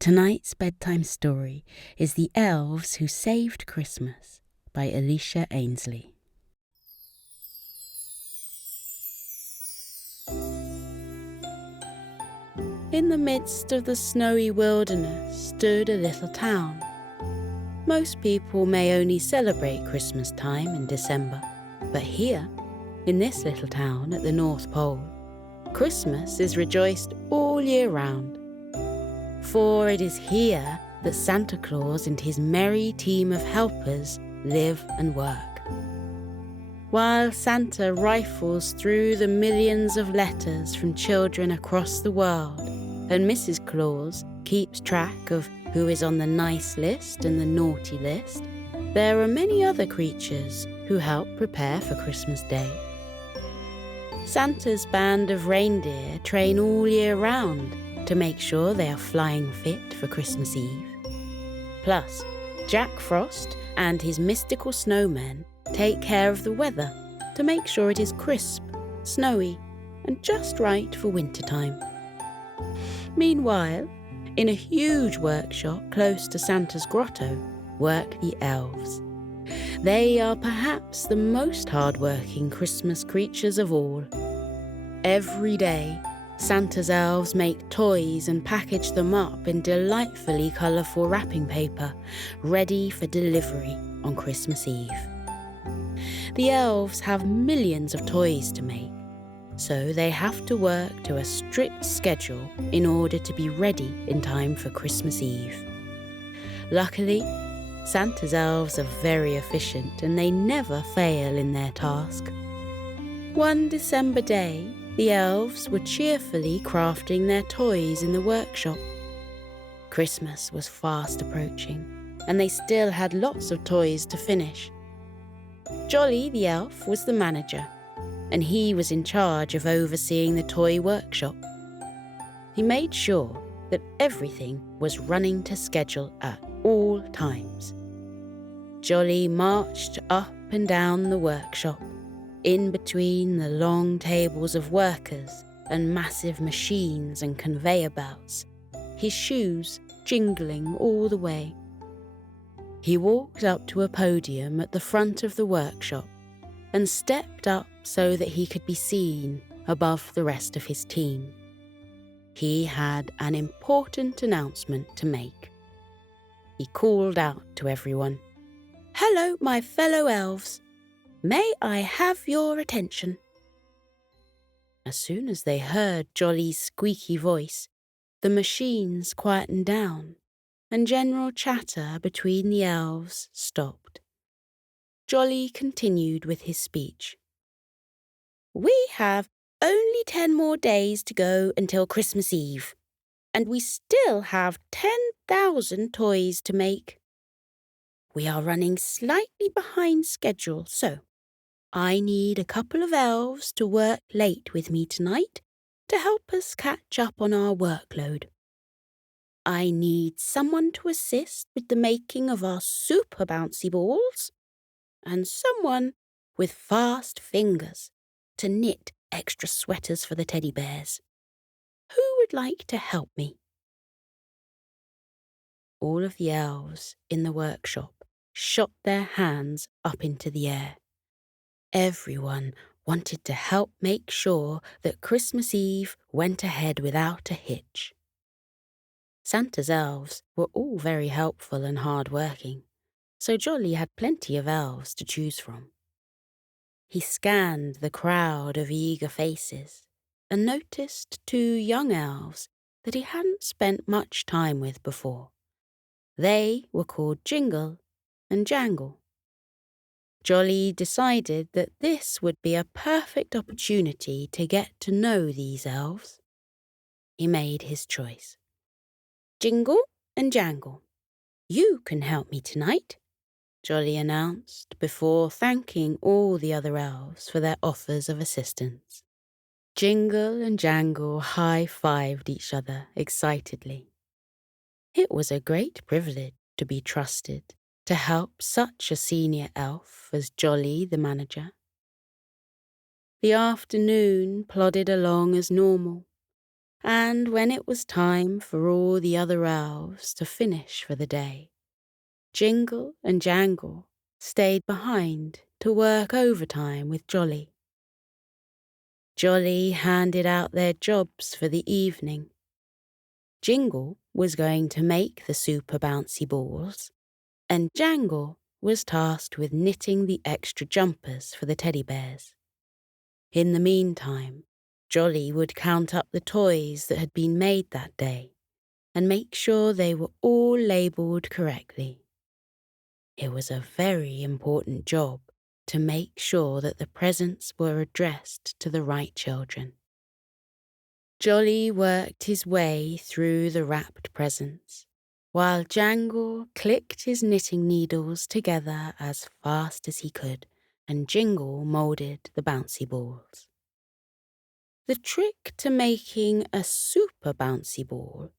Tonight's bedtime story is The Elves Who Saved Christmas by Alicia Ainsley. In the midst of the snowy wilderness stood a little town. Most people may only celebrate Christmas time in December, but here, in this little town at the North Pole, Christmas is rejoiced all year round. For it is here that Santa Claus and his merry team of helpers live and work. While Santa rifles through the millions of letters from children across the world, and Mrs Claus keeps track of who is on the nice list and the naughty list, there are many other creatures who help prepare for Christmas Day. Santa's band of reindeer train all year round to make sure they are flying fit for Christmas Eve. Plus, Jack Frost and his mystical snowmen take care of the weather to make sure it is crisp, snowy, and just right for wintertime. Meanwhile, in a huge workshop close to Santa's grotto, work the elves. They are perhaps the most hard-working Christmas creatures of all. Every day, Santa's elves make toys and package them up in delightfully colourful wrapping paper, ready for delivery on Christmas Eve. The elves have millions of toys to make, so they have to work to a strict schedule in order to be ready in time for Christmas Eve. Luckily, Santa's elves are very efficient and they never fail in their task. One December day, the elves were cheerfully crafting their toys in the workshop. Christmas was fast approaching, and they still had lots of toys to finish. Jolly the elf was the manager, and he was in charge of overseeing the toy workshop. He made sure that everything was running to schedule at all times. Jolly marched up and down the workshop, in between the long tables of workers and massive machines and conveyor belts, his shoes jingling all the way. He walked up to a podium at the front of the workshop and stepped up so that he could be seen above the rest of his team. He had an important announcement to make. He called out to everyone, "Hello, my fellow elves. May I have your attention?" As soon as they heard Jolly's squeaky voice, the machines quietened down, and general chatter between the elves stopped. Jolly continued with his speech. "We have only 10 more days to go until Christmas Eve, and we still have 10,000 toys to make. We are running slightly behind schedule, so I need a couple of elves to work late with me tonight to help us catch up on our workload. I need someone to assist with the making of our super bouncy balls, and someone with fast fingers to knit extra sweaters for the teddy bears. Who would like to help me?" All of the elves in the workshop shot their hands up into the air. Everyone wanted to help make sure that Christmas Eve went ahead without a hitch. Santa's elves were all very helpful and hard-working, so Jolly had plenty of elves to choose from. He scanned the crowd of eager faces and noticed 2 young elves that he hadn't spent much time with before. They were called Jingle and Jangle. Jolly decided that this would be a perfect opportunity to get to know these elves. He made his choice. "Jingle and Jangle, you can help me tonight," Jolly announced before thanking all the other elves for their offers of assistance. Jingle and Jangle high-fived each other excitedly. It was a great privilege to be trusted to help such a senior elf as Jolly the manager. The afternoon plodded along as normal. And when it was time for all the other elves to finish for the day, Jingle and Jangle stayed behind to work overtime with Jolly. Jolly handed out their jobs for the evening. Jingle was going to make the super bouncy balls, and Jangle was tasked with knitting the extra jumpers for the teddy bears. In the meantime, Jolly would count up the toys that had been made that day and make sure they were all labelled correctly. It was a very important job to make sure that the presents were addressed to the right children. Jolly worked his way through the wrapped presents, while Jangle clicked his knitting needles together as fast as he could, and Jingle moulded the bouncy balls. The trick to making a super bouncy ball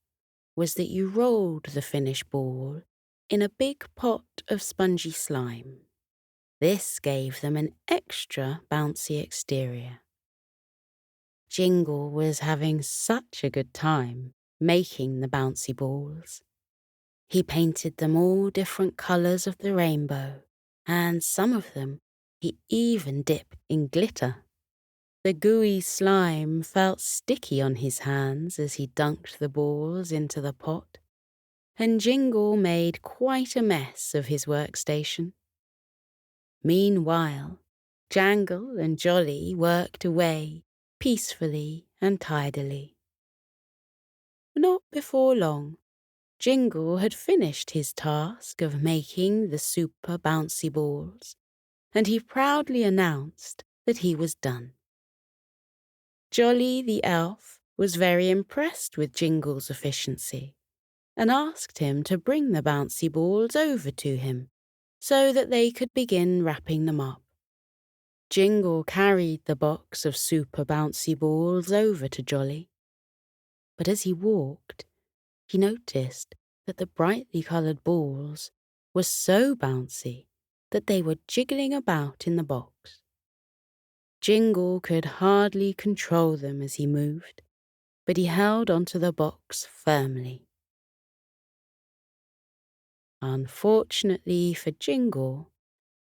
was that you rolled the finished ball in a big pot of spongy slime. This gave them an extra bouncy exterior. Jingle was having such a good time making the bouncy balls. He painted them all different colours of the rainbow, and some of them he even dipped in glitter. The gooey slime felt sticky on his hands as he dunked the balls into the pot, and Jingle made quite a mess of his workstation. Meanwhile, Jangle and Jolly worked away peacefully and tidily. Not before long, Jingle had finished his task of making the super bouncy balls, and he proudly announced that he was done. Jolly the elf was very impressed with Jingle's efficiency and asked him to bring the bouncy balls over to him so that they could begin wrapping them up. Jingle carried the box of super bouncy balls over to Jolly, but as he walked, he noticed that the brightly coloured balls were so bouncy that they were jiggling about in the box. Jingle could hardly control them as he moved, but he held onto the box firmly. Unfortunately for Jingle,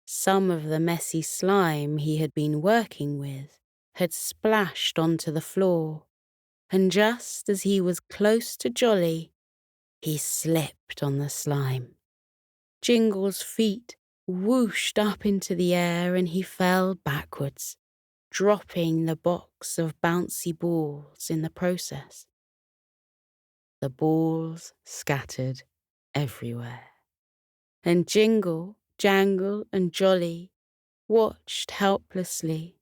some of the messy slime he had been working with had splashed onto the floor, and just as he was close to Jolly, he slipped on the slime. Jingle's feet whooshed up into the air and he fell backwards, dropping the box of bouncy balls in the process. The balls scattered everywhere, and Jingle, Jangle, and Jolly watched helplessly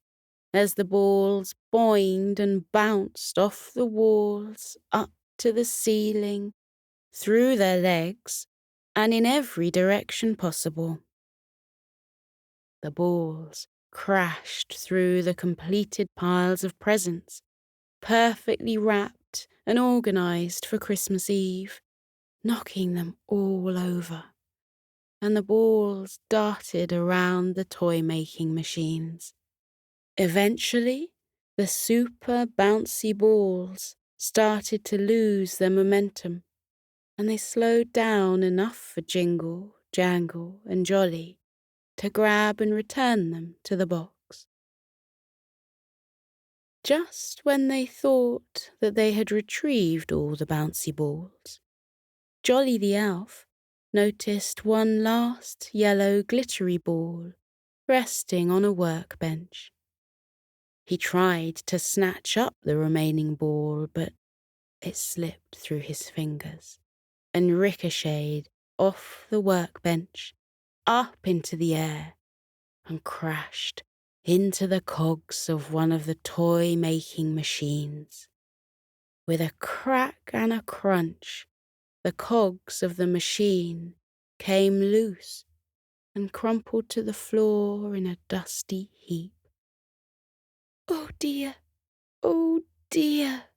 as the balls boinged and bounced off the walls, up to the ceiling, through their legs, and in every direction possible. The balls crashed through the completed piles of presents, perfectly wrapped and organised for Christmas Eve, knocking them all over, and the balls darted around the toy-making machines. Eventually, the super bouncy balls started to lose their momentum, and they slowed down enough for Jingle, Jangle, and Jolly to grab and return them to the box. Just when they thought that they had retrieved all the bouncy balls, Jolly the elf noticed one last yellow glittery ball resting on a workbench. He tried to snatch up the remaining ball, but it slipped through his fingers and ricocheted off the workbench, up into the air, and crashed into the cogs of one of the toy-making machines. With a crack and a crunch, the cogs of the machine came loose and crumpled to the floor in a dusty heap. "Oh dear, oh dear,"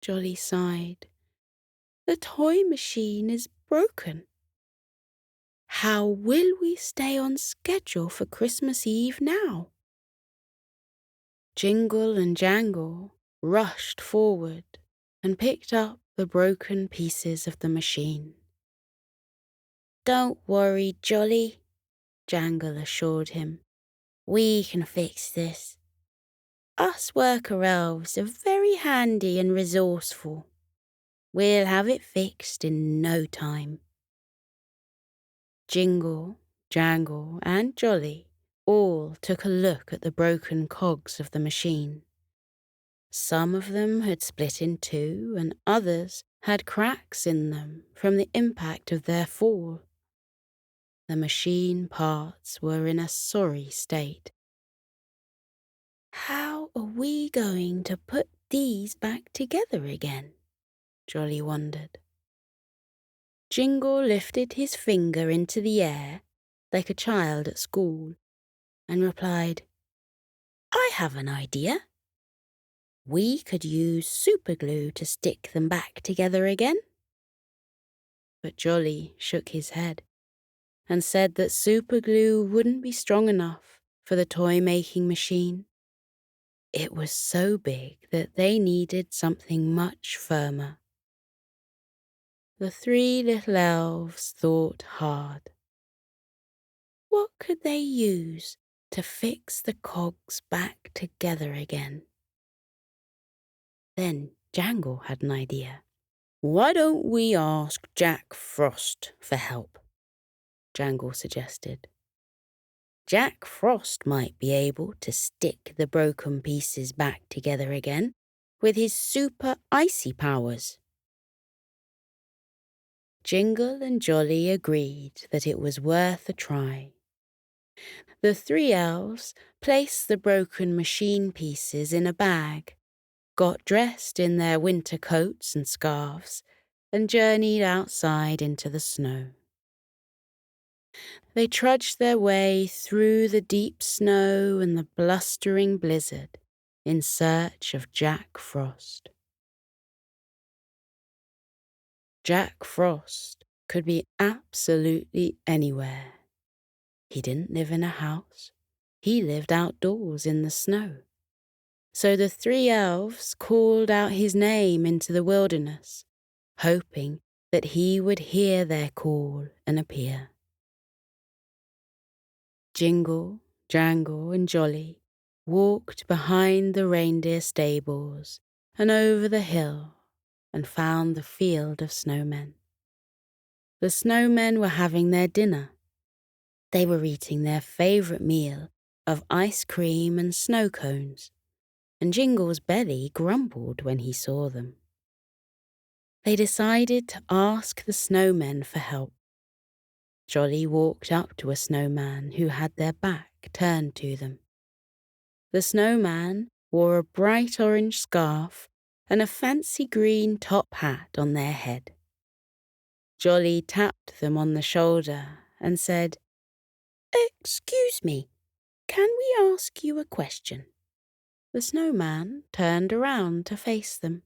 Jolly sighed. "The toy machine is broken. How will we stay on schedule for Christmas Eve now?" Jingle and Jangle rushed forward and picked up the broken pieces of the machine. "Don't worry, Jolly," Jangle assured him. "We can fix this. Us worker elves are very handy and resourceful. We'll have it fixed in no time." Jingle, Jangle, and Jolly all took a look at the broken cogs of the machine. Some of them had split in two, and others had cracks in them from the impact of their fall. The machine parts were in a sorry state. "How are we going to put these back together again?" Jolly wondered. Jingle lifted his finger into the air like a child at school and replied, "I have an idea. We could use superglue to stick them back together again." But Jolly shook his head and said that superglue wouldn't be strong enough for the toy-making machine. It was so big that they needed something much firmer. The three little elves thought hard. What could they use to fix the cogs back together again? Then Jangle had an idea. "Why don't we ask Jack Frost for help?" Jangle suggested. "Jack Frost might be able to stick the broken pieces back together again with his super icy powers." Jingle and Jolly agreed that it was worth a try. The three elves placed the broken machine pieces in a bag, got dressed in their winter coats and scarves, and journeyed outside into the snow. They trudged their way through the deep snow and the blustering blizzard in search of Jack Frost. Jack Frost could be absolutely anywhere. He didn't live in a house. He lived outdoors in the snow. So the three elves called out his name into the wilderness, hoping that he would hear their call and appear. Jingle, Jangle, and Jolly walked behind the reindeer stables and over the hill and found the field of snowmen. The snowmen were having their dinner. They were eating their favourite meal of ice cream and snow cones, and Jingle's belly grumbled when he saw them. They decided to ask the snowmen for help. Jolly walked up to a snowman who had their back turned to them. The snowman wore a bright orange scarf and a fancy green top hat on their head. Jolly tapped them on the shoulder and said, "Excuse me, can we ask you a question?" The snowman turned around to face them,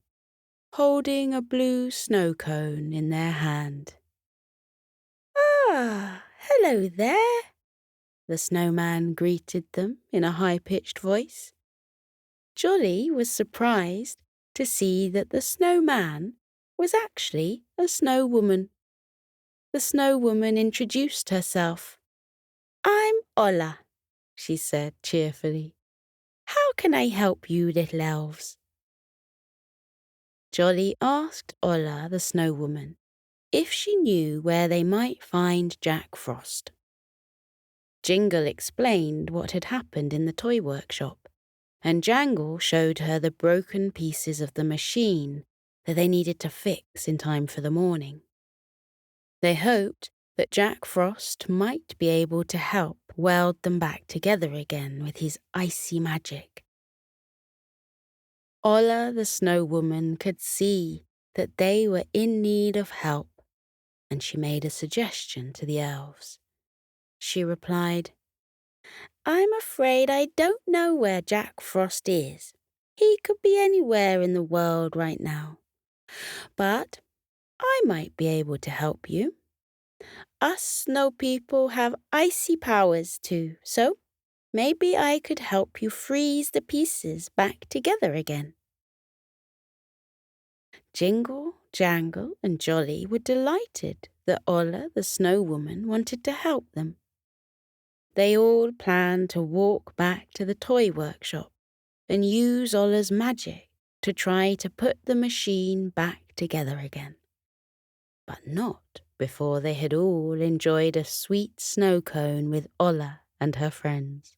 holding a blue snow cone in their hand. "Ah, hello there," the snowman greeted them in a high-pitched voice. Jolly was surprised to see that the snowman was actually a snow woman. The snow woman introduced herself. "I'm Ola," she said cheerfully. "How can I help you, little elves?" Jolly asked Ola the Snow-woman if she knew where they might find Jack Frost. Jingle explained what had happened in the toy workshop, and Jangle showed her the broken pieces of the machine that they needed to fix in time for the morning. They hoped that Jack Frost might be able to help weld them back together again with his icy magic. Ola the Snow-woman could see that they were in need of help, and she made a suggestion to the elves. She replied, "I'm afraid I don't know where Jack Frost is. He could be anywhere in the world right now. But I might be able to help you. Us snow people have icy powers too, so maybe I could help you freeze the pieces back together again." Jingle, Jangle and Jolly were delighted that Ola the Snow-woman wanted to help them. They all planned to walk back to the toy workshop and use Ola's magic to try to put the machine back together again. But not before they had all enjoyed a sweet snow cone with Ola and her friends.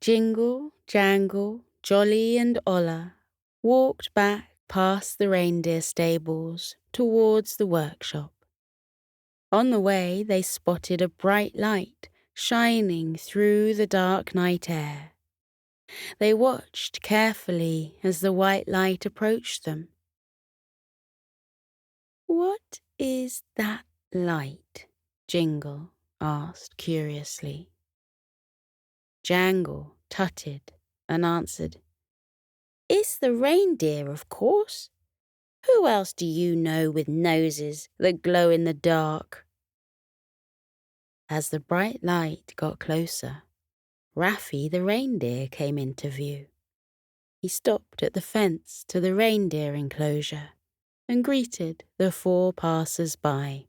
Jingle, Jangle, Jolly and Ola walked back past the reindeer stables towards the workshop. On the way, they spotted a bright light shining through the dark night air. They watched carefully as the white light approached them. "What is that light?" Jingle asked curiously. Jangle tutted and answered, "It's the reindeer, of course. Who else do you know with noses that glow in the dark?" As the bright light got closer, Raffy the reindeer came into view. He stopped at the fence to the reindeer enclosure and greeted the 4 passers-by.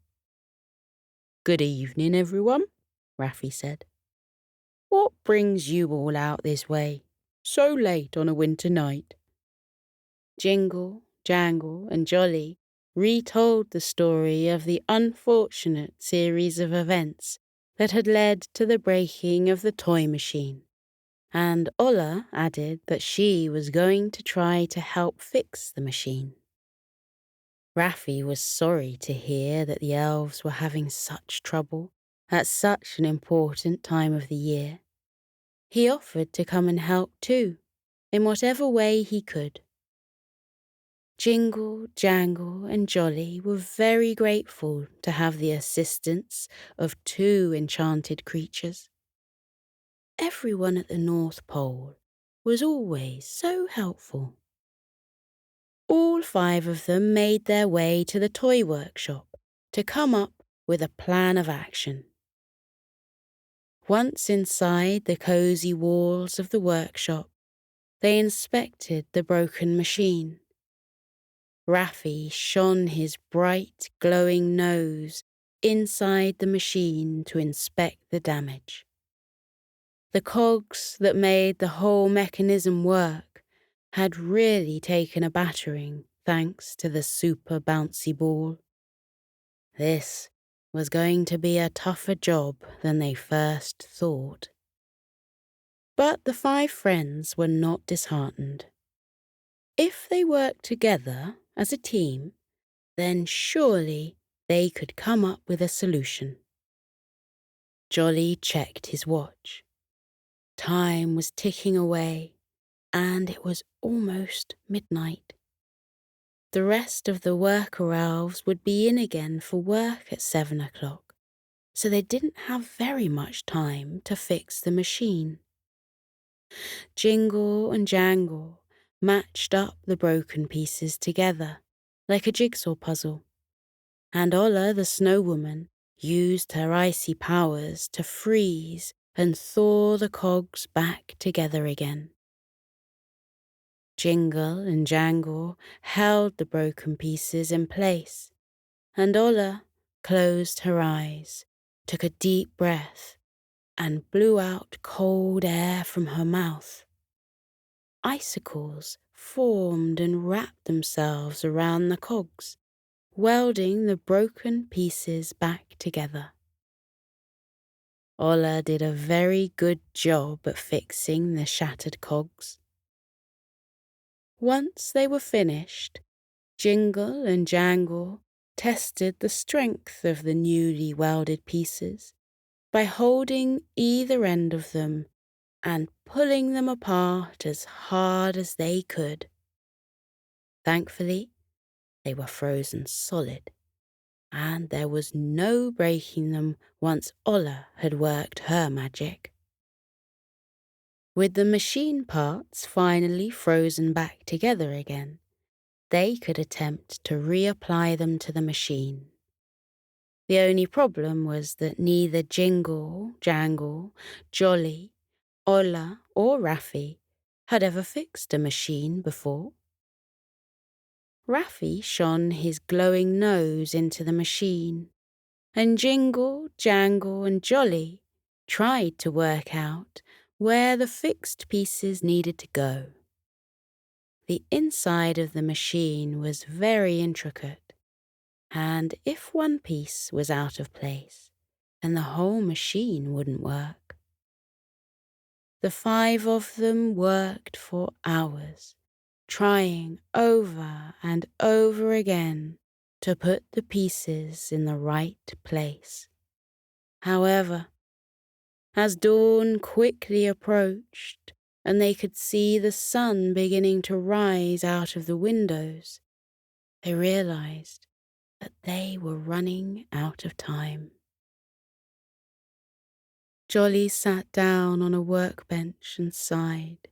"Good evening, everyone," Raffy said. "What brings you all out this way, so late on a winter night?" Jingle, Jangle and Jolly retold the story of the unfortunate series of events that had led to the breaking of the toy machine, and Ola added that she was going to try to help fix the machine. Raffy was sorry to hear that the elves were having such trouble at such an important time of the year. He offered to come and help too, in whatever way he could. Jingle, Jangle and Jolly were very grateful to have the assistance of 2 enchanted creatures. Everyone at the North Pole was always so helpful. All 5 of them made their way to the toy workshop to come up with a plan of action. Once inside the cosy walls of the workshop, they inspected the broken machine. Raffy shone his bright, glowing nose inside the machine to inspect the damage. The cogs that made the whole mechanism work had really taken a battering thanks to the super bouncy ball. This was going to be a tougher job than they first thought. But the 5 friends were not disheartened. If they worked together as a team, then surely they could come up with a solution. Jolly checked his watch. Time was ticking away, and it was almost midnight. The rest of the worker elves would be in again for work at 7 o'clock, so they didn't have very much time to fix the machine. Jingle and Jangle matched up the broken pieces together like a jigsaw puzzle, and Ola the Snow-woman used her icy powers to freeze and thaw the cogs back together again. Jingle and Jangle held the broken pieces in place, and Ola closed her eyes, took a deep breath, and blew out cold air from her mouth. Icicles formed and wrapped themselves around the cogs, welding the broken pieces back together. Ola did a very good job at fixing the shattered cogs. Once they were finished, Jingle and Jangle tested the strength of the newly welded pieces by holding either end of them and pulling them apart as hard as they could. Thankfully, they were frozen solid, and there was no breaking them once Ola had worked her magic. With the machine parts finally frozen back together again, they could attempt to reapply them to the machine. The only problem was that neither Jingle, Jangle, Jolly, Ola or Raffy had ever fixed a machine before. Raffy shone his glowing nose into the machine, and Jingle, Jangle, and Jolly tried to work out where the fixed pieces needed to go. The inside of the machine was very intricate, and if one piece was out of place, then the whole machine wouldn't work. The 5 of them worked for hours, trying over and over again to put the pieces in the right place. However, as dawn quickly approached and they could see the sun beginning to rise out of the windows, they realized that they were running out of time. Jolly sat down on a workbench and sighed.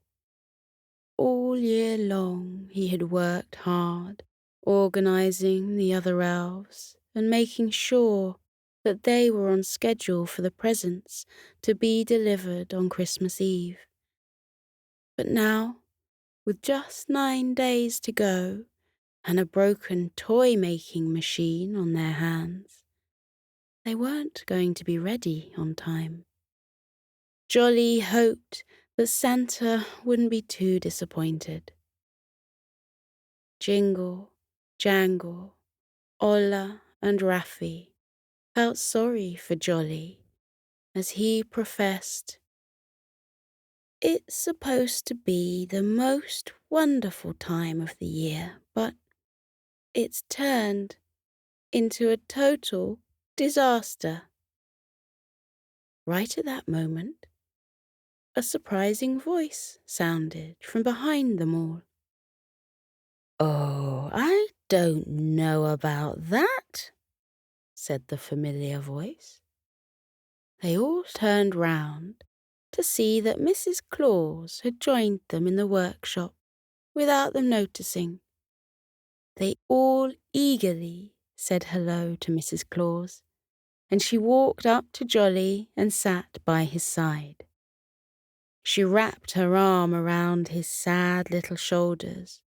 All year long he had worked hard, organizing the other elves and making sure that they were on schedule for the presents to be delivered on Christmas Eve. But now, with just 9 days to go and a broken toy-making machine on their hands, they weren't going to be ready on time. Jolly hoped that Santa wouldn't be too disappointed. Jingle, Jangle, Ola, and Raffy felt sorry for Jolly as he professed, "It's supposed to be the most wonderful time of the year, but it's turned into a total disaster." Right at that moment, a surprising voice sounded from behind them all. "Oh, I don't know about that," said the familiar voice. They all turned round to see that Mrs Claus had joined them in the workshop without them noticing. They all eagerly said hello to Mrs Claus, and she walked up to Jolly and sat by his side. She wrapped her arm around his sad little shoulders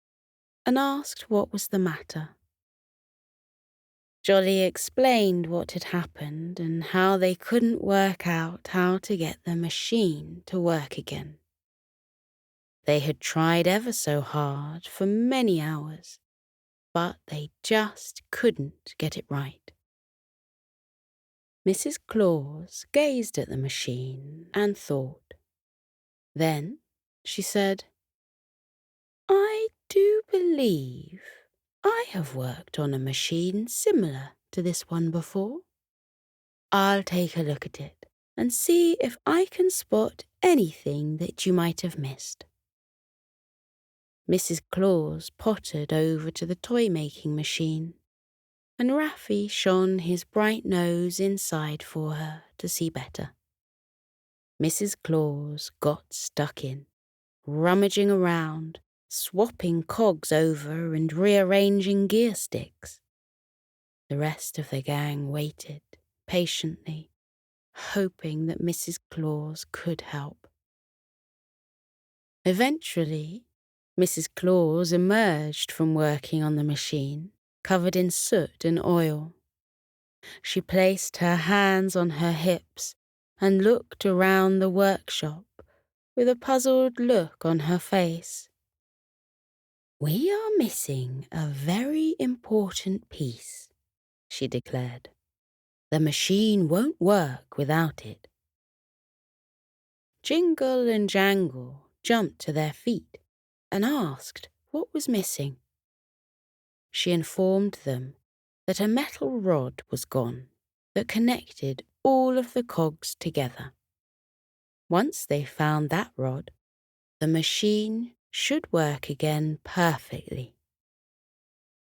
and asked what was the matter. Jolly explained what had happened and how they couldn't work out how to get the machine to work again. They had tried ever so hard for many hours, but they just couldn't get it right. Mrs Claus gazed at the machine and thought. Then she said, "I do believe I have worked on a machine similar to this one before. I'll take a look at it and see if I can spot anything that you might have missed." Mrs Claus pottered over to the toy-making machine, and Raffy shone his bright nose inside for her to see better. Mrs Claus got stuck in, rummaging around, swapping cogs over and rearranging gear sticks. The rest of the gang waited patiently, hoping that Mrs Claus could help. Eventually, Mrs Claus emerged from working on the machine, covered in soot and oil. She placed her hands on her hips and looked around the workshop with a puzzled look on her face. "We are missing a very important piece," she declared. "The machine won't work without it." Jingle and Jangle jumped to their feet and asked what was missing. She informed them that a metal rod was gone that connected all of the cogs together. Once they found that rod, the machine should work again perfectly.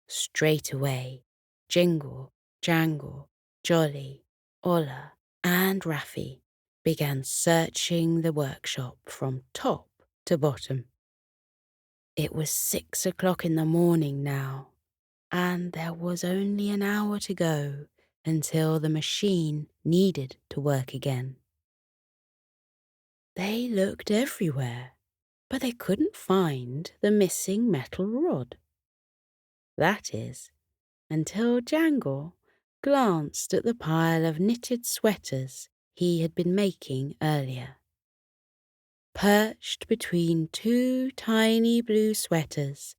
Straight away, Jingle, Jangle, Jolly, Ola, and Raffy began searching the workshop from top to bottom. It was 6 o'clock in the morning now, and there was only an hour to go until the machine needed to work again. They looked everywhere, but they couldn't find the missing metal rod. That is, until Jangle glanced at the pile of knitted sweaters he had been making earlier. Perched between two tiny blue sweaters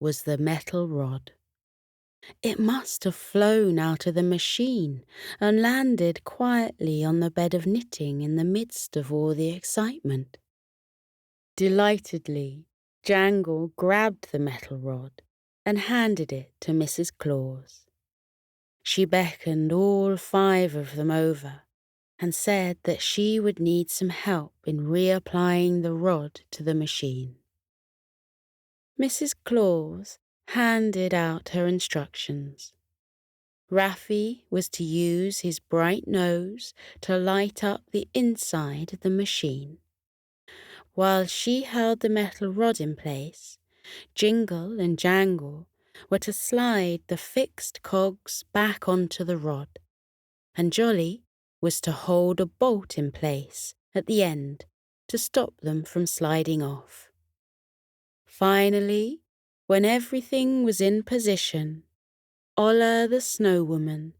was the metal rod. It must have flown out of the machine and landed quietly on the bed of knitting in the midst of all the excitement. Delightedly, Jangle grabbed the metal rod and handed it to Mrs. Claus. She beckoned all 5 of them over and said that she would need some help in reapplying the rod to the machine. Mrs. Claus handed out her instructions. Raffy was to use his bright nose to light up the inside of the machine. While she held the metal rod in place, Jingle and Jangle were to slide the fixed cogs back onto the rod, and Jolly was to hold a bolt in place at the end to stop them from sliding off. Finally, when everything was in position, Ola the Snow-woman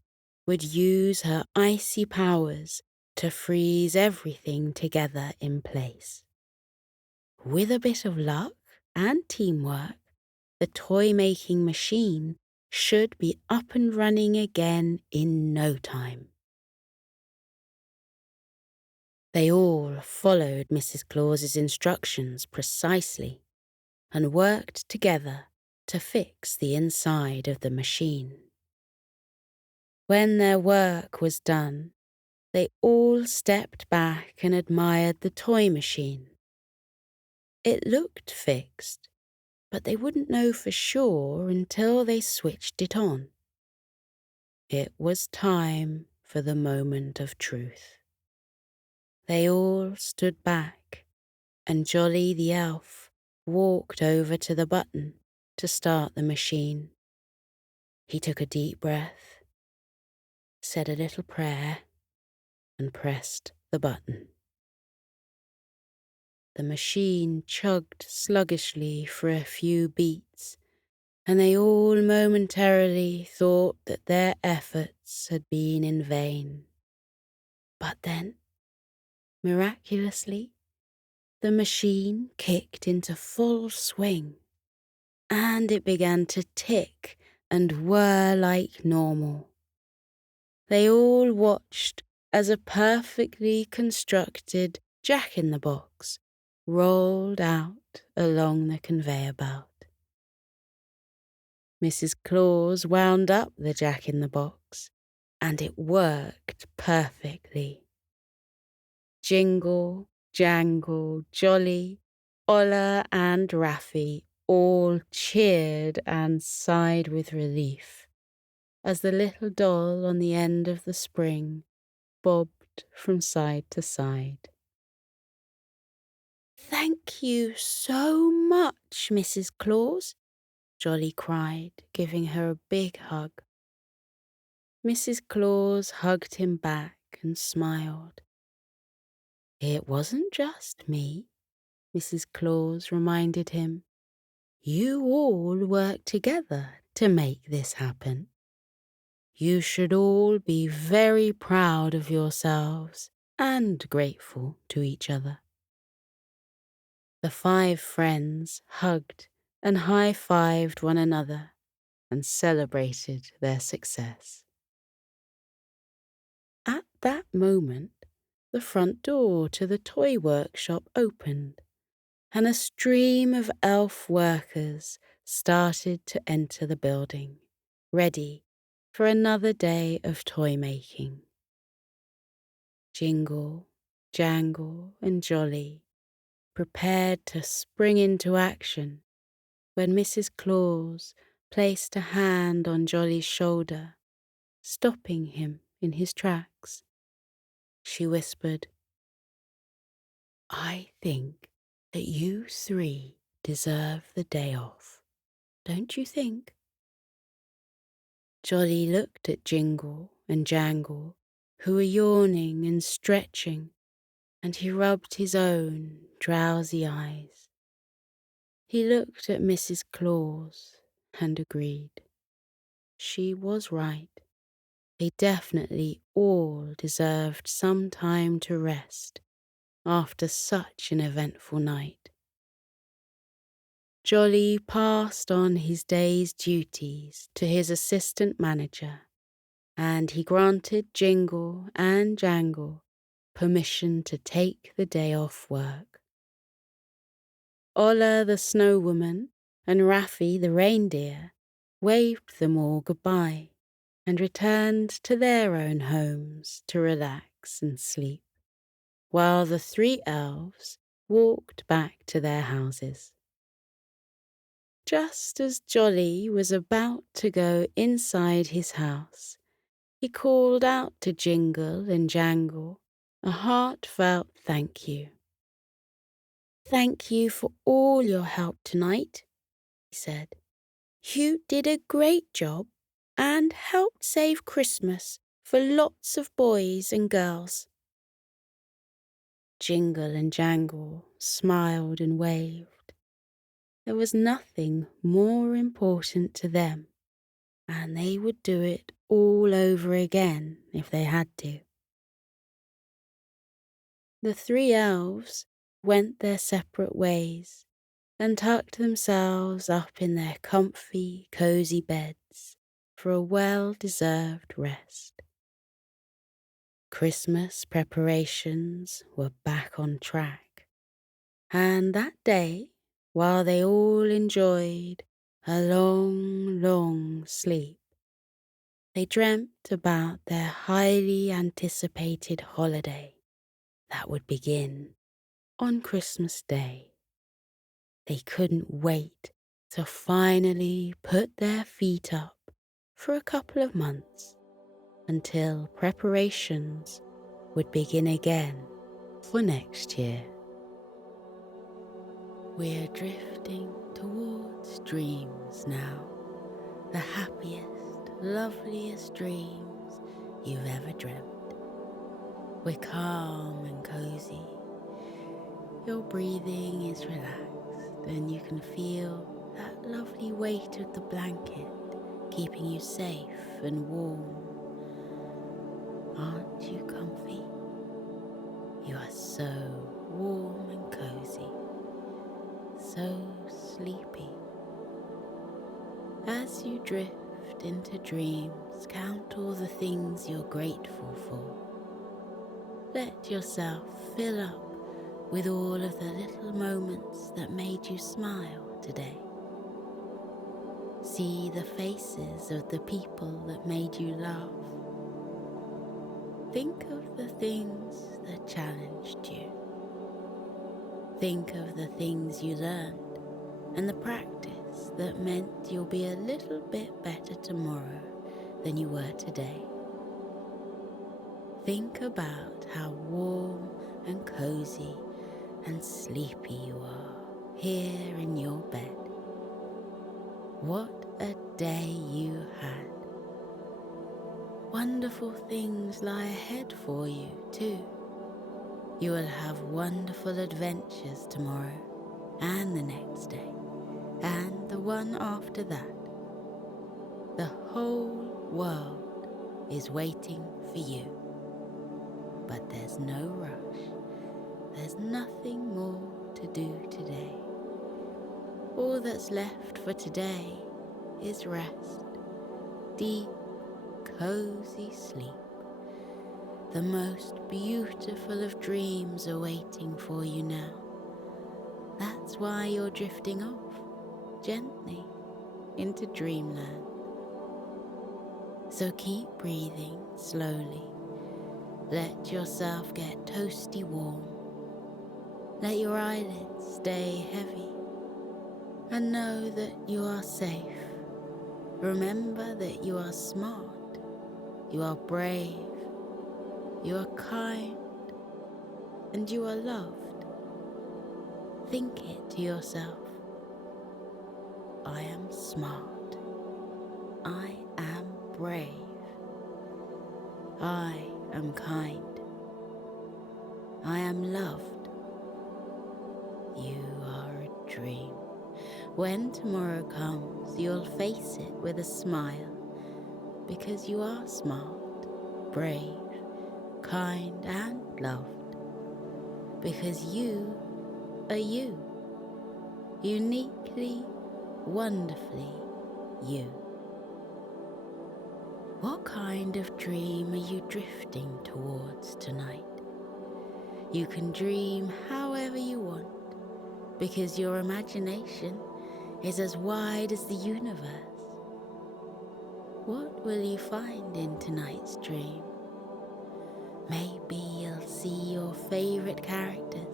would use her icy powers to freeze everything together in place. With a bit of luck and teamwork, the toy-making machine should be up and running again in no time. They all followed Mrs. Claus's instructions precisely and worked together to fix the inside of the machine. When their work was done, they all stepped back and admired the toy machine. It looked fixed, but they wouldn't know for sure until they switched it on. It was time for the moment of truth. They all stood back, and Jolly the elf walked over to the button to start the machine. He took a deep breath, said a little prayer, and pressed the button. The machine chugged sluggishly for a few beats, and they all momentarily thought that their efforts had been in vain. But then, miraculously, the machine kicked into full swing, and it began to tick and whir like normal. They all watched as a perfectly constructed jack-in-the-box rolled out along the conveyor belt. Mrs. Claus wound up the jack-in-the-box, and it worked perfectly. Jingle, Jangle, Jolly, Ola and Raffy all cheered and sighed with relief as the little doll on the end of the spring bobbed from side to side. "Thank you so much, Mrs. Claus," Jolly cried, giving her a big hug. Mrs. Claus hugged him back and smiled. "It wasn't just me," Mrs. Claus reminded him. "You all worked together to make this happen. You should all be very proud of yourselves and grateful to each other." The 5 friends hugged and high-fived one another and celebrated their success. At that moment, the front door to the toy workshop opened, and a stream of elf workers started to enter the building, ready for another day of toy making. Jingle, Jangle, and Jolly prepared to spring into action when Mrs. Claus placed a hand on Jolly's shoulder, stopping him in his tracks. She whispered, "I think that you 3 deserve the day off, don't you think?" Jolly looked at Jingle and Jangle, who were yawning and stretching, and he rubbed his own drowsy eyes. He looked at Mrs. Claus and agreed. She was right. They definitely all deserved some time to rest after such an eventful night. Jolly passed on his day's duties to his assistant manager, and he granted Jingle and Jangle permission to take the day off work. Ola the Snow-woman and Raffy the reindeer waved them all goodbye and returned to their own homes to relax and sleep, while the 3 elves walked back to their houses. Just as Jolly was about to go inside his house, he called out to Jingle and Jangle a heartfelt thank you. "Thank you for all your help tonight," he said. "You did a great job and helped save Christmas for lots of boys and girls." Jingle and Jangle smiled and waved. There was nothing more important to them, and they would do it all over again if they had to. The 3 elves went their separate ways and tucked themselves up in their comfy, cozy beds for a well-deserved rest. Christmas preparations were back on track, and that day, while they all enjoyed a long, long sleep, they dreamt about their highly anticipated holiday that would begin on Christmas Day. They couldn't wait to finally put their feet up for a couple of months until preparations would begin again for next year. We're drifting towards dreams now, the happiest, loveliest dreams you've ever dreamt. We're calm and cozy. Your breathing is relaxed and you can feel that lovely weight of the blanket keeping you safe and warm. Aren't you comfy? You are so warm and cozy, so sleepy. As you drift into dreams, count all the things you're grateful for. Let yourself fill up with all of the little moments that made you smile today. See the faces of the people that made you laugh. Think of the things that challenged you. Think of the things you learned and the practice that meant you'll be a little bit better tomorrow than you were today. Think about how warm and cozy and sleepy you are here in your bed. What a day you had. Wonderful things lie ahead for you too. You will have wonderful adventures tomorrow and the next day and the one after that. The whole world is waiting for you. But there's no rush. There's nothing more to do today. All that's left for today is rest, deep, cozy sleep. The most beautiful of dreams are waiting for you now. That's why you're drifting off, gently, into dreamland. So keep breathing slowly. Let yourself get toasty warm. Let your eyelids stay heavy. And know that you are safe. Remember that you are smart. You are brave. You are kind. And you are loved. Think it to yourself. I am smart. I am brave. I am kind. I am loved. You are a dream When tomorrow comes, you'll face it with a smile, because you are smart, brave, kind and loved, because you are you, uniquely, wonderfully you. What kind of dream are you drifting towards tonight? You can dream however you want, because your imagination is as wide as the universe. What will you find in tonight's dream? Maybe you'll see your favourite characters.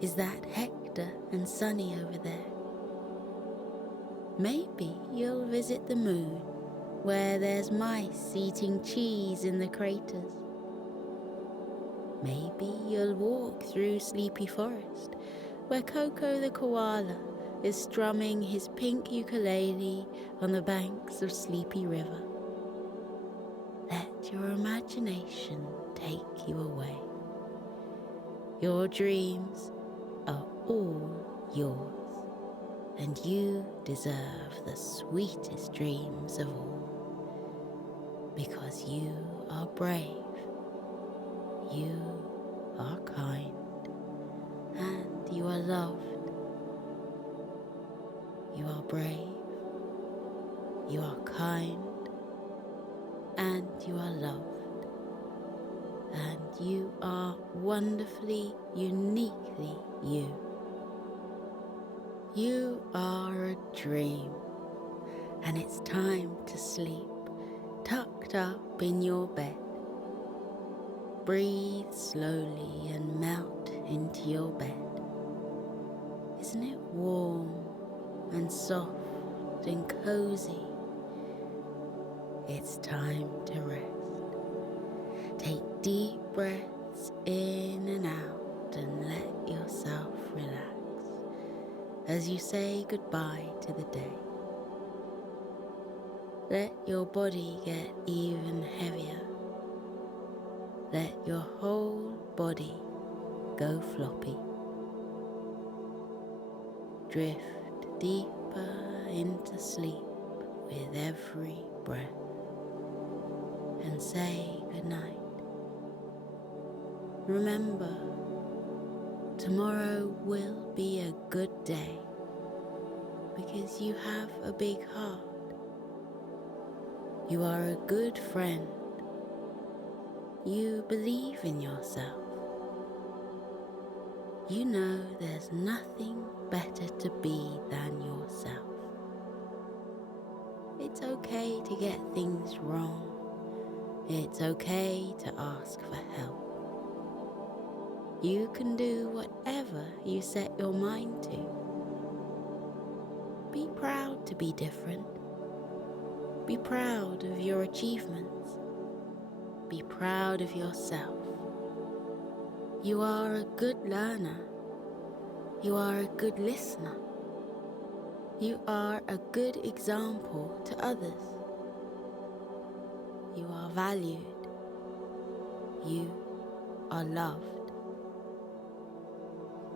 Is that Hector and Sunny over there? Maybe you'll visit the moon, where there's mice eating cheese in the craters. Maybe you'll walk through Sleepy Forest, where Coco the koala is strumming his pink ukulele on the banks of Sleepy River. Let your imagination take you away. Your dreams are all yours, and you deserve the sweetest dreams of all, because you are brave, you are kind, and you are loved. You are brave, you are kind, and you are loved, and you are wonderfully, uniquely you. You are a dream, and it's time to sleep, tucked up in your bed. Breathe slowly and melt into your bed. Isn't it warm and soft and cozy? It's time to rest. Take deep breaths in and out and let yourself relax as you say goodbye to the day. Let your body get even heavier. Let your whole body go floppy. Drift deeper into sleep with every breath, and say goodnight. Remember, tomorrow will be a good day, because you have a big heart. You are a good friend. You believe in yourself. You know there's nothing better to be than yourself. It's okay to get things wrong. It's okay to ask for help. You can do whatever you set your mind to. Be proud to be different. Be proud of your achievements. Be proud of yourself. You are a good learner. You are a good listener. You are a good example to others. You are valued. You are loved.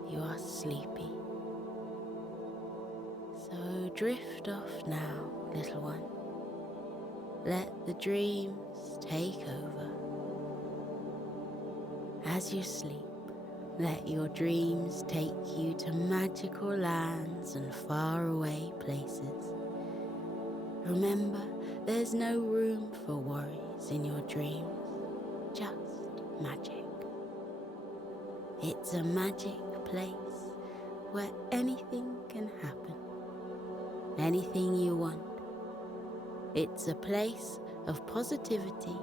You are sleepy. So drift off now, little one. Let the dreams take over. As you sleep, let your dreams take you to magical lands and faraway places. Remember, there's no room for worries in your dreams, just magic. It's a magic place where anything can happen, anything you want. It's a place of positivity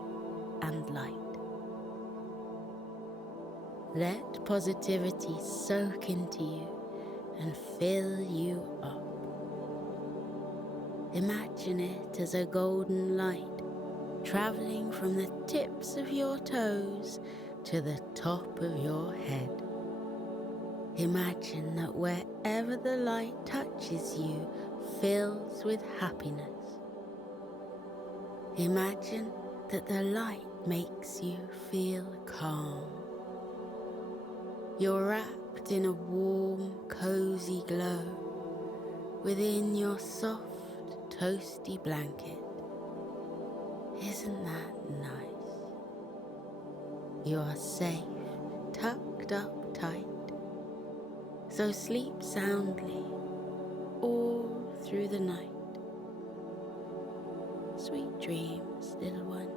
and light. Let positivity soak into you and fill you up. Imagine it as a golden light traveling from the tips of your toes to the top of your head. Imagine that wherever the light touches you fills with happiness. Imagine that the light makes you feel calm. You're wrapped in a warm, cozy glow. within your soft, toasty blanket. Isn't that nice? You are safe, tucked up tight, so sleep soundly all through the night. Sweet dreams, little one.